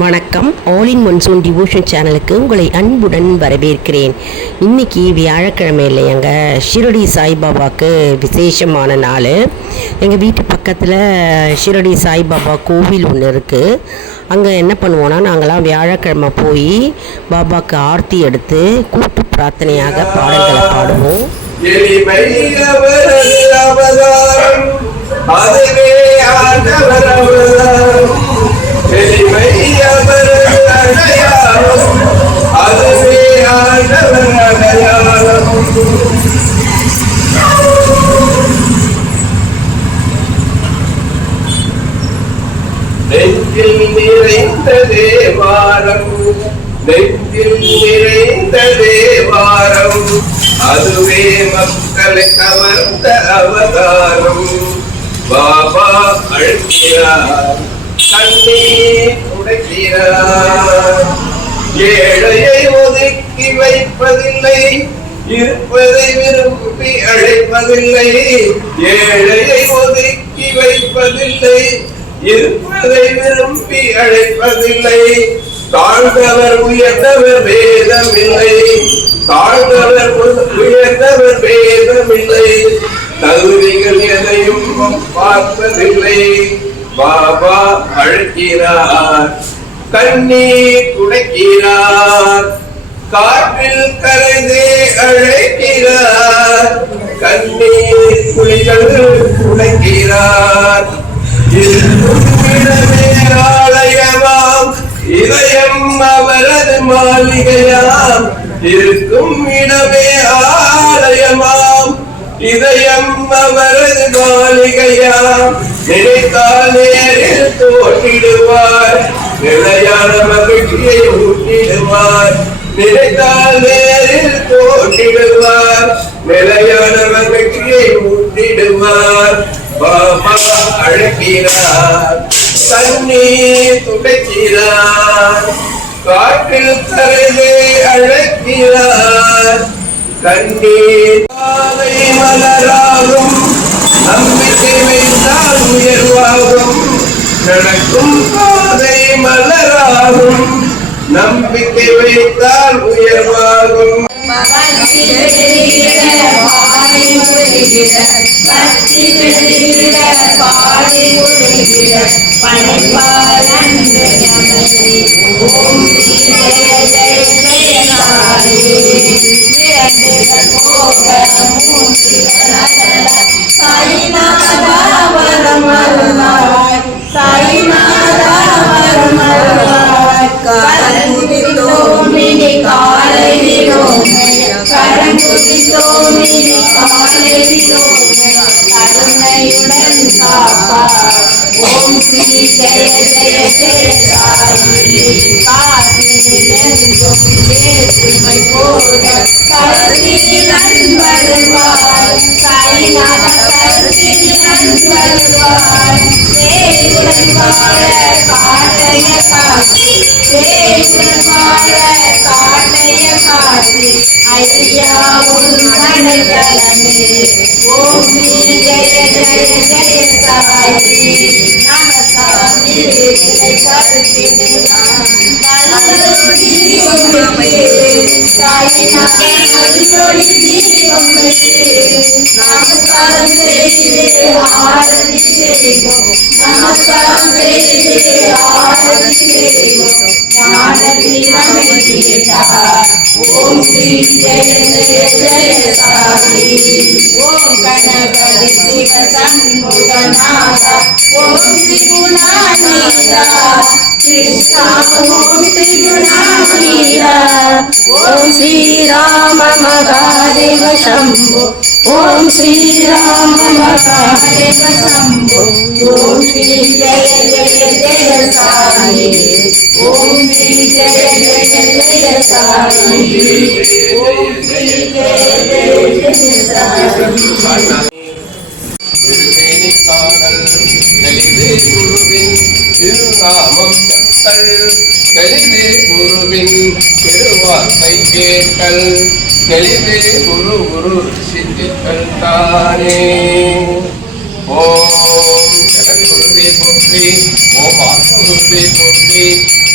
வணக்கம். All in monsoon devotion சேனலுக்கு உங்களை அன்புடன் வரவேற்கிறேன். இன்றைக்கி வியாழக்கிழமை இல்லையாங்க, ஷிரடி சாய்பாபாவுக்கு விசேஷமான நாள். எங்கள் வீட்டு பக்கத்தில் ஷிரடி சாய்பாபா கோவில் ஒன்று இருக்குது. அங்கே என்ன பண்ணுவோன்னா, நாங்களாம் வியாழக்கிழமை போய் பாபாவுக்கு ஆர்த்தி எடுத்து கூட்டு பிரார்த்தனையாக பாடல்களை பாடுவோம். நெஞ்சில் நிறைந்த தேவாரம், நெஞ்சில் நிறைந்த தேவாரம், அதுவே மக்களை கவர்ந்த அவதாரம். பாபா அழைக்கிறார், கண்ணீர் உடைக்கிறார். ஏழையை ஒதுக்கி வைப்பதில்லை, இருப்பதை விரும்பி அழைப்பதில்லை. ஏழையை ஒதுக்கி வைப்பதில்லை, இருப்பதை விரும்பி அழைப்பதில்லை. தாழ்ந்தவர் உயர்ந்தவர் பேதமில்லை, தாழ்ந்தவர் உயர்ந்தவர் பேதமில்லை. தகுதிகள் எதையும் பார்ப்பதில்லை. பாபா அழைக்கிறார், கண்ணீர் துடைக்கிறார். காற்றில் கரைந்தே அழைக்கிறார், கண்ணீர் துளிகள் துடைக்கிறார். ஆலயமாம் இதயம் அவரது மாளிகையாம், இருக்கும் இடமே ஆலயமாம் இதயம் அவரது மாளிகையாம். நினைத்தால் நேரில் தோற்றிடுவார், நிலையான மகிழ்ச்சியை ஊட்டிடுவார். நினைத்தால் நேரில் தோற்றிடுவார், நிலையான மகிழ்ச்சியை ஊட்டிடுவார். பாபா அழைக்கிறார், கண்ணீர் துடைக்கிறார். காற்றில் கரைந்தே அழைக்கிறார், கண்ணீர் பாதை மலராகும். நம்பிக்கை வைத்தால் உயர்வாகும், நடக்கும் பாதை மலராகும். நம்பிக்கை வைத்தால் உயர்வாகும். ओम श्री राम महादेव शंभो, ओम श्री राम महादेव शंभो, ओम श्री जय जय जय साई, ओम श्री जय जय जय साई, ओम श्री जय जय जय साई. திருநாமம் கத்தல், தெளிவே குருவின் திருவார்த்தை கேட்டல், தெளிவே குரு குரு சிந்தித்தல் தானே. ஓம் ஜெகத்குருவே போற்றி. ஓம் ஆத்மகுருவே போற்றி.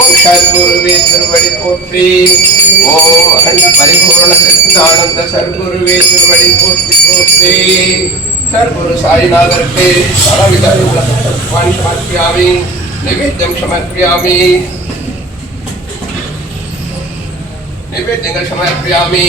ஓம் சத்குருவே திருவடி போற்றி. ஓம் அகண்ட பரிபூரண சச்சிதானந்த சர்க்குருவே திருவடி போற்றி போற்றி. சர்க்குரு சாய்நாதருக்கு பலவித சமர்ப்பியாமி. நிவேத்தியம் சமர்ப்பியாமி. நிவேத்தியங்கள் சமர்ப்பியாமி.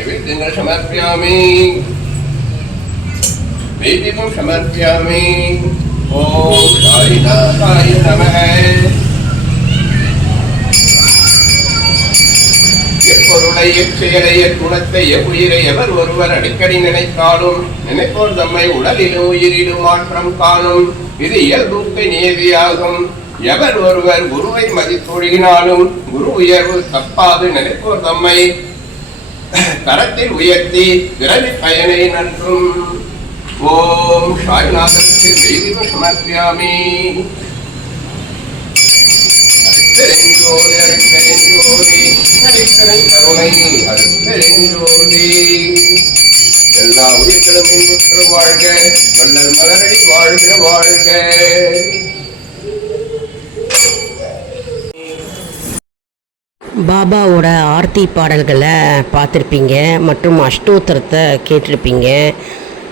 निवेद्यं समर्पयामि. वेदिकं समर्पयामि. ओम साईनाथाय नमः. எப்பொருளை எச்செயலை எக்குணத்தை எவ்வுயிரை எவர் ஒருவர் அடிக்கடி நினைத்தாலும் நினைப்போர் தம்மை உடலிலும் உயிரிலும் மாற்றம் காணும். இது இயல்புக்கு நியதியாகும். எவர் ஒருவர் குருவை மதித்தொழுகினாலும் குரு உயர்வு தப்பாது நினைப்போர் தம்மை கரத்தில் உயர்த்தி பிறவி பயனை நன்றும். ஓம் சாய்நாதருக்கு தெய்வீகம் சமர்ப்பியாமி. அருட்பெருஞ்சோதி அருட்பெருஞ்சோதி அருட்பெருங்கருணை அருட்பெருஞ்சோதி. எல்லா உயிர்களும் இன்புற்று வாழ்க. வள்ளல் மலரடி வாழ்க வாழ்க. பாபாவோட ஆர்த்தி பாடல்களை பார்த்துருப்பீங்க மற்றும் அஷ்டோத்திரத்தை கேட்டிருப்பீங்க.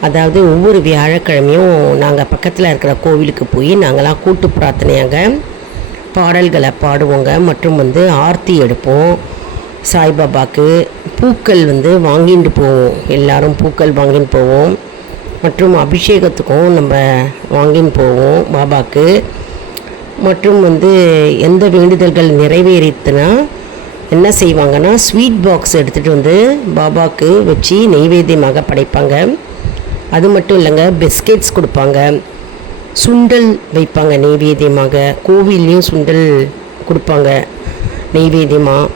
அதாவது ஒவ்வொரு வியாழக்கிழமையும் நாங்கள் பக்கத்தில் இருக்கிற கோவிலுக்கு போய் நாங்களாம் கூட்டு பிரார்த்தனையாக பாடல்களை பாடுவோங்க மற்றும் ஆர்த்தி எடுப்போம். சாய்பாபாவுக்கு பூக்கள் வாங்கிட்டு போவோம். எல்லோரும் பூக்கள் வாங்கிட்டு போவோம் மற்றும் அபிஷேகத்துக்கும் நம்ம வாங்கின்னு போவோம் பாபாவுக்கு. மற்றும் எந்த வேண்டுதல்கள் நிறைவேறித்துனா என்ன செய்வாங்கன்னா ஸ்வீட் பாக்ஸ் எடுத்துகிட்டு பாபாவுக்கு வச்சு நெய்வேத்தியமாக படைப்பாங்க. அது மட்டும் இல்லைங்க, பிஸ்கெட்ஸ் கொடுப்பாங்க, சுண்டல் வைப்பாங்க நெய்வேத்தியமாக. கோவில்லையும் சுண்டல் கொடுப்பாங்க நெய்வேத்தியமாக.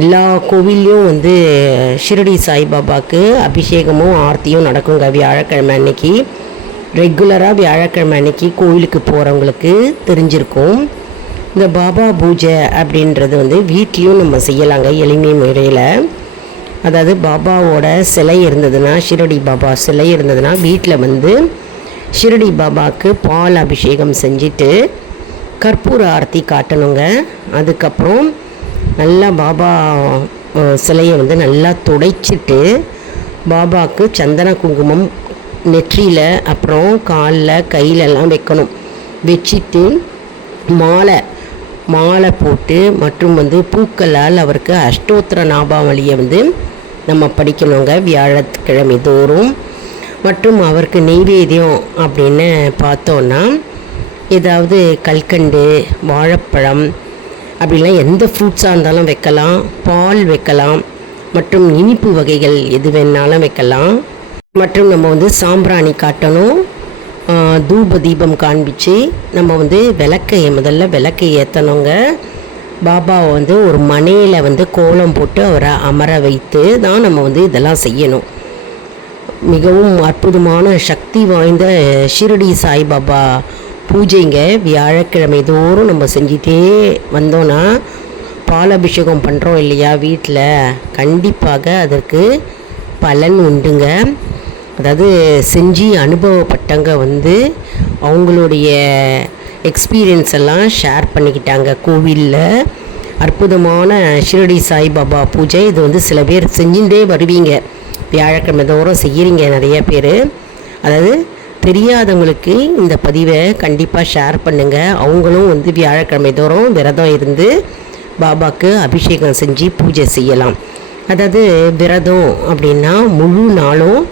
எல்லா கோவில்லையும் ஷிரடி சாய்பாபாவுக்கு அபிஷேகமும் ஆர்த்தியும் நடக்குங்க வியாழக்கிழமை அன்னைக்கு. ரெகுலராக வியாழக்கிழமை அன்னைக்கு கோவிலுக்கு போகிறவங்களுக்கு தெரிஞ்சிருக்கும். இந்த பாபா பூஜை அப்படின்றது வீட்லேயும் நம்ம செய்யலாங்க எளிமை முறையில். அதாவது பாபாவோட சிலை இருந்ததுன்னா, ஷிரடி பாபா சிலை இருந்ததுன்னா வீட்டில் ஷிரடி பாபாவுக்கு பால் அபிஷேகம் செஞ்சுட்டு கற்பூர ஆரத்தி காட்டணுங்க. அதுக்கப்புறம் நல்லா பாபா சிலையை நல்லா துடைச்சிட்டு பாபாவுக்கு சந்தன குங்குமம் நெற்றியில் அப்புறம் காலில் கையிலெல்லாம் வைக்கணும். வச்சுட்டு மாலை போட்டு மற்றும் பூக்களால் அவருக்கு அஷ்டோத்திர நாபாவளியை நம்ம படிக்கணுங்க வியாழக்கிழமை தோறும். மற்றும் அவருக்கு நெய்வேத்தியம் அப்படின்னு பார்த்தோன்னா ஏதாவது கல்கண்டு, வாழைப்பழம் அப்படிலாம் எந்த ஃப்ரூட்ஸாக இருந்தாலும் வைக்கலாம். பால் வைக்கலாம் மற்றும் இனிப்பு வகைகள் எது வேணாலும் வைக்கலாம். மற்றும் நம்ம சாம்பிராணி காட்டணும். தூப தீபம் காண்பிச்சு நம்ம முதல்ல விளக்கை ஏற்றணுங்க. பாபாவை ஒரு மனையில் கோலம் போட்டு அவரை அமர வைத்து தான் நம்ம இதெல்லாம் செய்யணும். மிகவும் அற்புதமான சக்தி வாய்ந்த ஷிரடி சாய்பாபா பூஜைங்க. வியாழக்கிழமை தோறும் நம்ம செஞ்சிட்டே வந்தோன்னா பாலாபிஷேகம் பண்ணுறோம் இல்லையா வீட்டில், கண்டிப்பாக அதற்கு பலன் உண்டுங்க. அதாவது செஞ்சு அனுபவப்பட்டவங்க அவங்களுடைய எக்ஸ்பீரியன்ஸ் எல்லாம் ஷேர் பண்ணிக்கிட்டாங்க கோவிலில். அற்புதமான ஷிரடி சாய்பாபா பூஜை இது சில பேர் செஞ்சுட்டே வருவீங்க. வியாழக்கிழமை தோறும் செய்கிறீங்க நிறைய பேர். அதாவது தெரியாதவங்களுக்கு இந்த பதிவை கண்டிப்பாக ஷேர் பண்ணுங்கள். அவங்களும் வியாழக்கிழமை தோறும் விரதம் இருந்து பாபாவுக்கு அபிஷேகம் செஞ்சு பூஜை செய்யலாம். அதாவது விரதம் அப்படின்னா முழு நாளும்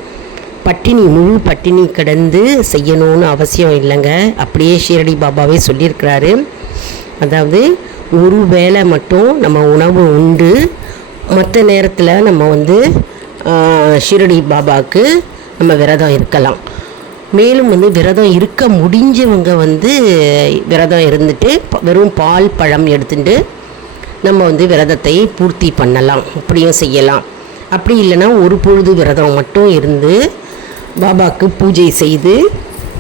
முழு பட்டினி கிடந்து செய்யணும்னு அவசியம் இல்லைங்க. அப்படியே ஷிரடி பாபாவே சொல்லியிருக்கிறாரு. அதாவது ஒரு வேளை மட்டும் நம்ம உணவு உண்டு, மற்ற நேரத்தில் நம்ம ஷிரடி பாபாவுக்கு நம்ம விரதம் இருக்கலாம். மேலும் விரதம் இருக்க முடிஞ்சவங்க விரதம் இருந்துட்டு வெறும் பால் பழம் எடுத்துட்டு நம்ம விரதத்தை பூர்த்தி பண்ணலாம். அப்படியும் செய்யலாம். அப்படி இல்லைன்னா ஒரு பொழுது விரதம் மட்டும் இருந்து பாபாவுக்கு பூஜை செய்து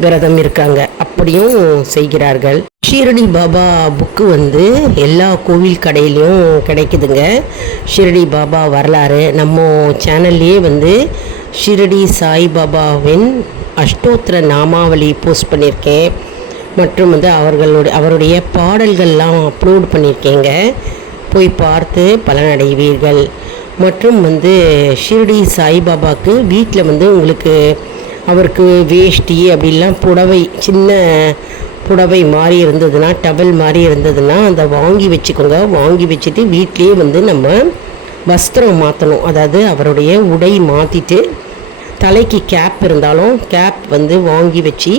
விரதம் இருக்காங்க, அப்படியும் செய்கிறார்கள். ஷீரடி பாபா புக்கு வந்து எல்லா கோவில் கடையிலையும் கிடைக்குதுங்க. ஷீரடி பாபா வரலாறு நம்ம சேனல்லையே வந்து ஷீரடி சாய்பாபாவின் அஷ்டோத்திர நாமாவளி போஸ்ட் பண்ணியிருக்கேன். மற்றும் வந்து அவருடைய பாடல்கள்லாம் அப்லோட் பண்ணியிருக்கேங்க. போய் பார்த்து பலனடைவீர்கள். மற்றும் வந்து ஷீரடி சாய்பாபாவுக்கு வீட்டில் வந்து உங்களுக்கு அவருக்கு வேஷ்டி அப்படிலாம் புடவை, சின்ன புடவை மாதிரி இருந்ததுன்னா, டவல் மாதிரி இருந்ததுன்னா அதை வாங்கி வச்சுக்கோங்க. வாங்கி வச்சுட்டு வீட்லேயே வந்து நம்ம வஸ்திரம் மாற்றணும். அதாவது அவருடைய உடை மாற்றிட்டு தலைக்கு கேப் இருந்தாலும் கேப் வந்து வாங்கி வச்சு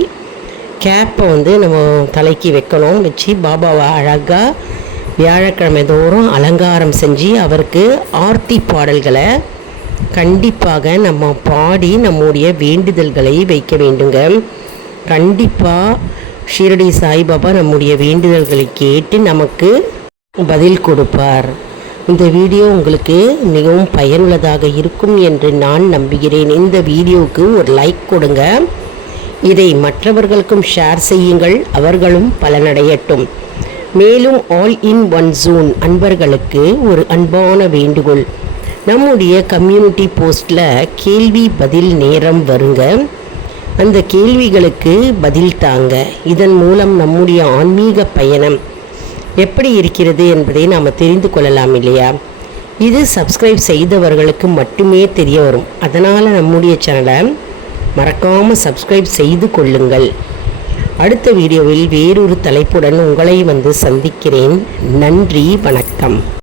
கேப்பை வந்து நம்ம தலைக்கு வைக்கணும். வச்சு பாபாவை அழகாக வியாழக்கிழமை தோறும் அலங்காரம் செஞ்சு அவருக்கு ஆர்த்தி பாடல்களை கண்டிப்பாக நம்ம பாடி நம்முடைய வேண்டுதல்களை வைக்க வேண்டுங்க. கண்டிப்பாக ஷீரடி சாய்பாபா நம்முடைய வேண்டுதல்களை கேட்டு நமக்கு பதில் கொடுப்பார். இந்த வீடியோ உங்களுக்கு மிகவும் பயனுள்ளதாக இருக்கும் என்று நான் நம்புகிறேன். இந்த வீடியோவுக்கு ஒரு லைக் கொடுங்க. இதை மற்றவர்களுக்கும் ஷேர் செய்யுங்கள், அவர்களும் பலனடையட்டும். மேலும் ஆல் இன் ஒன் ஜோன் அன்பர்களுக்கு ஒரு அன்பான வேண்டுகோள். நம்முடைய கம்யூனிட்டி போஸ்டில் கேள்வி பதில் நேரம் வருங்க. அந்த கேள்விகளுக்கு பதில் தாங்க. இதன் மூலம் நம்முடைய ஆன்மீக பயணம் எப்படி இருக்கிறது என்பதை நாம் தெரிந்து கொள்ளலாம் இல்லையா? இது சப்ஸ்கிரைப் செய்தவர்களுக்கு மட்டுமே தெரிய வரும். அதனால் நம்முடைய சேனலை மறக்காமல் சப்ஸ்கிரைப் செய்து கொள்ளுங்கள். அடுத்த வீடியோவில் வேறொரு தலைப்புடன் உங்களை வந்து சந்திக்கிறேன். நன்றி, வணக்கம்.